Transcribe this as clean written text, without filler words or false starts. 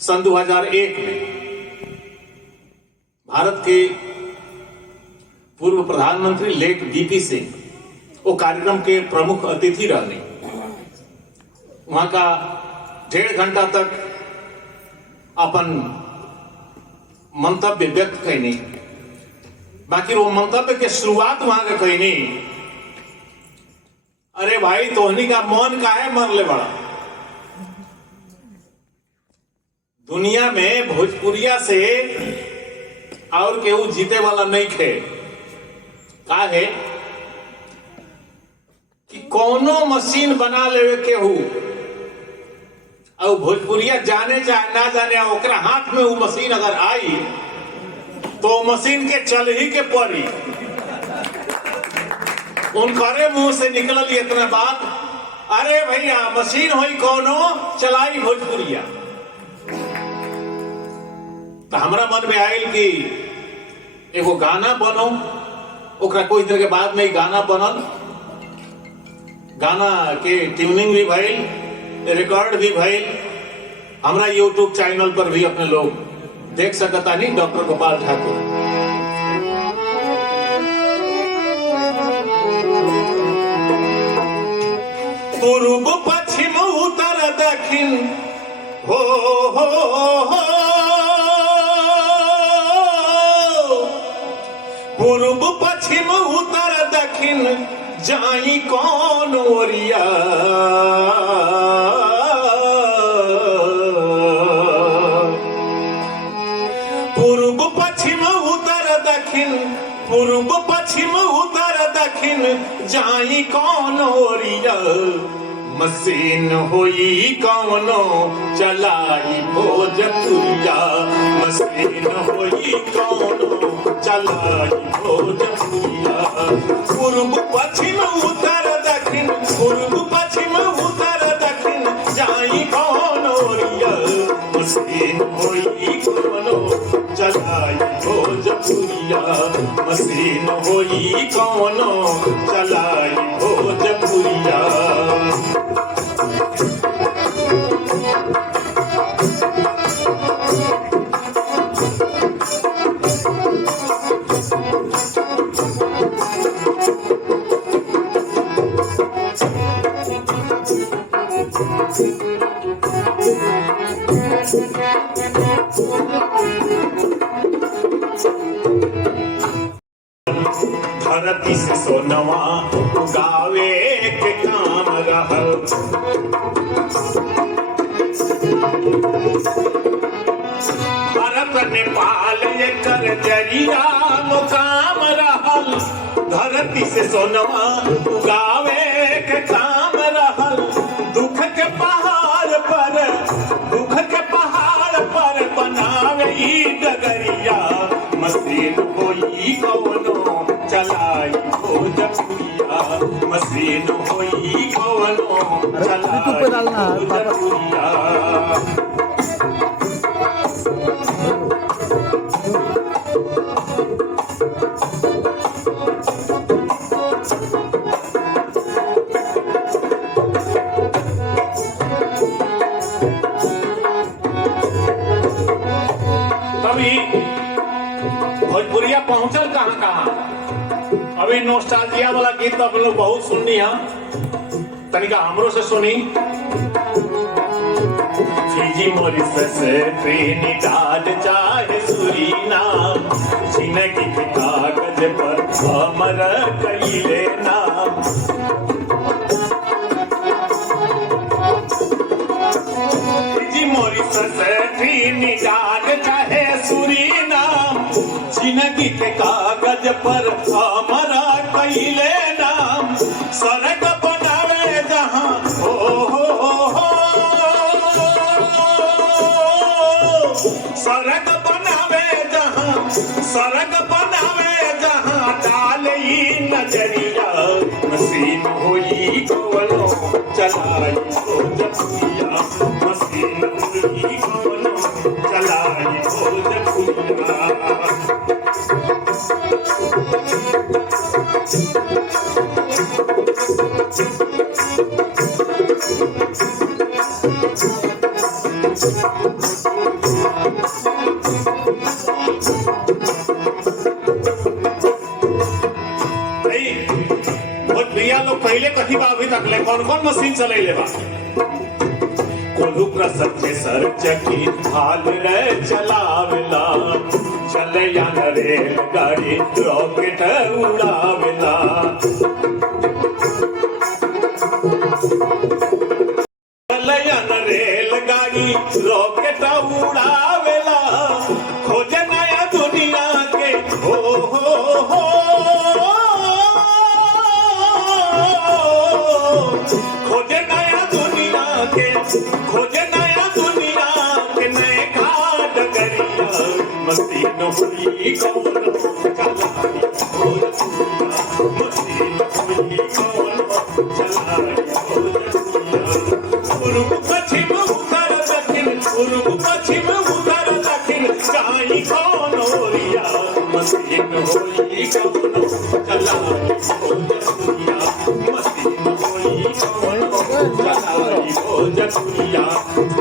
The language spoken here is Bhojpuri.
सन 2001 में भारत के पूर्व प्रधानमंत्री लेट वीपी सिंह वो कार्यक्रम के प्रमुख अतिथि रहने। वहां का 1.5 घंटा तक अपन मंतव्य व्यक्त कैनी। बाकी वो मंतव्य के शुरुआत वहां के कैनी, अरे भाई तोहनी का मन काहे मरले बड़ा। दुनिया में भोजपुरिया से और केहू जीते वाला नहीं थे। का है कि कोनो मशीन बना लेवे केहू और भोजपुरिया जाने चाहे ना जाने ओकरा हाथ में वो मशीन अगर आई तो मशीन के चल ही के पड़ी। उनकरे मुंह से निकलल इतना बात, अरे भैया मशीन होई कोनो चलाई भोजपुरिया। तो हमरा मन में आयल कि एगो गाना बनो। ओकरा कुछ देर के बाद में गाना बनल, गाना के ट्यूनिंग भी भइल, रिकॉर्ड भी भइल। हमरा यूट्यूब चैनल पर भी अपने लोग देख सकता नहीं, डॉक्टर गोपाल ठाकुर। पूर्व पश्चिम उत्तर दक्षिण हो पूर्व पश्चिम उत्तर दक्षिण जाई कौन ओरिया। पूर्व पश्चिम उत्तर दक्षिण, पूर्व पश्चिम उत्तर दक्षिण जाई कौन ओरिया। मशीन होई कौनो चलाई भोजपुरिया। मशीन होई कौनो चलाई भोजपुरिया। पूर्व पश्चिम उत्तर दक्षिण, पूर्व पश्चिम उत्तर दक्षिण जाई कौन ओरिया। मशीन होई कौनो चलाई भोजपुरिया। मशीन होई कौनो चलाई भोजपुरिया। धरती से सोनवा उगावे के काम रहल। भारत नेपाल एकर जरिया मुकाम रहल। धरती से सोनवा उगावे के काम रहल। दुख के पहाड़ पर, दुख के पहाड़ पर बनावे ई डगरिया। मशीन होई कौनो चलाई भोजपुरिया। मशीन होई कौनो चलाई भोजपुरिया। भोजपुरिया पहुंचल कहां कहां। अभी नोस्टाल्जिया वाला गीत तो आप लोग बहुत सुननी है, तनिका हमरो से सुनी। फिजी मॉरिशस ट्रिनिडाड चाहे सुरीनाम, जिंदगी के कागज पर अमर कइले नाम। फिजी मॉरिशस ट्रिनिडाड चाहे सुरीनाम, जिंदगी के कागज पर हमारा कइले नाम। सड़क बनावे जहां सड़क बनावे जहां, सड़क बनावे जहां डाल ई नजरिया। मशीन होई कौनो चलाई भोजपुरिया। मशीन होई कौनो चलाई भोजपुरिया। भैया लोग पहले कथी बा अभी तक ले कौन कौन मशीन चले बा कोल्हू प्रसव के सर चकी हाल रे चलावेला चले या रेल गाड़ी रॉकेट उड़ावेला चले या रेल गाड़ी रॉकेट उड़ावेला खोजे नया दुनिया के हो खोजे नया दुनिया के नए घाट गरिया मस्ती न हुई कौन चलाई पूर्व पश्चिम उत्तर दक्षिण चाई कौन ओरिया मस्ती न हुई कौन चलाई मस्ती न हुई कौन चलाई